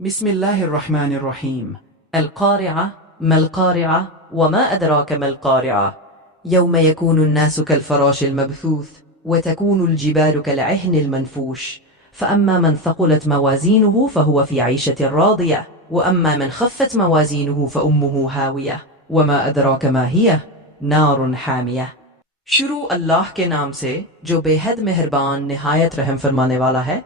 بسم الله الرحمن الرحيم. القارعة ما القارعة وما أدراك ما القارعة يوم يكون الناس كالفراش المبثوث وتكون الجبال كالعهن المنفوش فأما من ثقلت موازينه فهو في عيشة راضية وأما من خفت موازينه فأمه هاوية وما أدراك ما هي نار حامية. شروع اللہ کے نام سے جو بے حد مہربان نہایت رحم فرمانے والا ہے.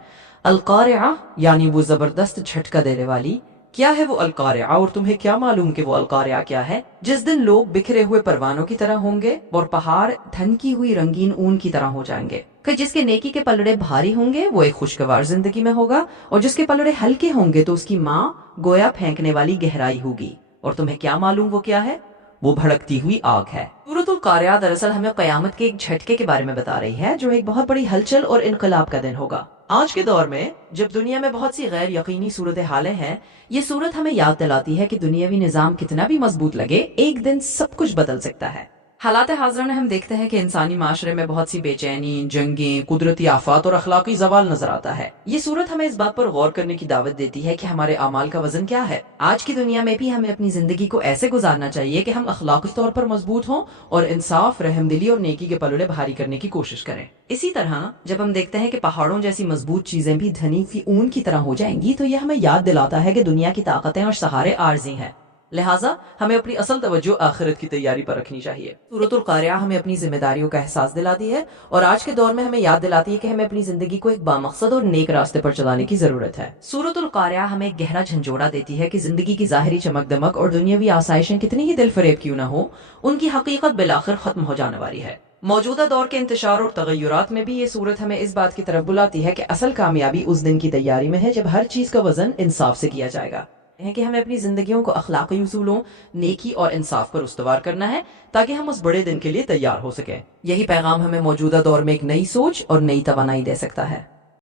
القارعہ یعنی وہ زبردست جھٹکا دینے والی. کیا ہے وہ القارعہ اور تمہیں کیا معلوم کہ وہ القارعہ کیا ہے؟ جس دن لوگ بکھرے ہوئے پروانوں کی طرح ہوں گے اور پہاڑ دھنکی ہوئی رنگین اون کی طرح ہو جائیں گے. کہ جس کے نیکی کے پلڑے بھاری ہوں گے وہ ایک خوشگوار زندگی میں ہوگا اور جس کے پلڑے ہلکے ہوں گے تو اس کی ماں گویا پھینکنے والی گہرائی ہوگی. اور تمہیں کیا معلوم وہ کیا ہے؟ وہ بھڑکتی ہوئی آگ ہے. سورۃ القارعہ دراصل ہمیں قیامت کے ایک جھٹکے کے بارے میں بتا رہی ہے جو ایک بہت بڑی ہلچل اور انقلاب کا دن ہوگا. آج کے دور میں جب دنیا میں بہت سی غیر یقینی صورتحالیں ہیں یہ صورت ہمیں یاد دلاتی ہے کہ دنیاوی نظام کتنا بھی مضبوط لگے ایک دن سب کچھ بدل سکتا ہے. حالات حاضرہ میں ہم دیکھتے ہیں کہ انسانی معاشرے میں بہت سی بے چینی، جنگیں، قدرتی آفات اور اخلاقی زوال نظر آتا ہے. یہ صورت ہمیں اس بات پر غور کرنے کی دعوت دیتی ہے کہ ہمارے اعمال کا وزن کیا ہے. آج کی دنیا میں بھی ہمیں اپنی زندگی کو ایسے گزارنا چاہیے کہ ہم اخلاقی طور پر مضبوط ہوں اور انصاف، رحم دلی اور نیکی کے پلڑے بھاری کرنے کی کوشش کریں. اسی طرح جب ہم دیکھتے ہیں کہ پہاڑوں جیسی مضبوط چیزیں بھی دھنی کی اون کی طرح ہو جائیں گی تو یہ ہمیں یاد دلاتا ہے کہ دنیا کی طاقتیں اور سہارے عارضی ہیں. لہٰذا ہمیں اپنی اصل توجہ آخرت کی تیاری پر رکھنی چاہیے. سورۃ القارعہ ہمیں اپنی ذمہ داریوں کا احساس دلاتی ہے اور آج کے دور میں ہمیں یاد دلاتی ہے کہ ہمیں اپنی زندگی کو ایک بامقصد اور نیک راستے پر چلانے کی ضرورت ہے. سورۃ القارعہ ہمیں ایک گہرا جھنجھوڑا دیتی ہے کہ زندگی کی ظاہری چمک دمک اور دنیاوی آسائشیں کتنی ہی دل فریب کیوں نہ ہو ان کی حقیقت بالآخر ختم ہو جانے والی ہے. موجودہ دور کے انتشار اور تغیرات میں بھی یہ صورت ہمیں اس بات کی طرف بلاتی ہے کہ اصل کامیابی اس دن کی تیاری میں ہے جب ہر چیز کا وزن انصاف سے کیا جائے گا. ہے کہ ہمیں اپنی زندگیوں کو اخلاقی اصولوں، نیکی اور انصاف پر استوار کرنا ہے تاکہ ہم اس بڑے دن کے لیے تیار ہو سکیں. یہی پیغام ہمیں موجودہ دور میں ایک نئی سوچ اور نئی توانائی دے سکتا ہے.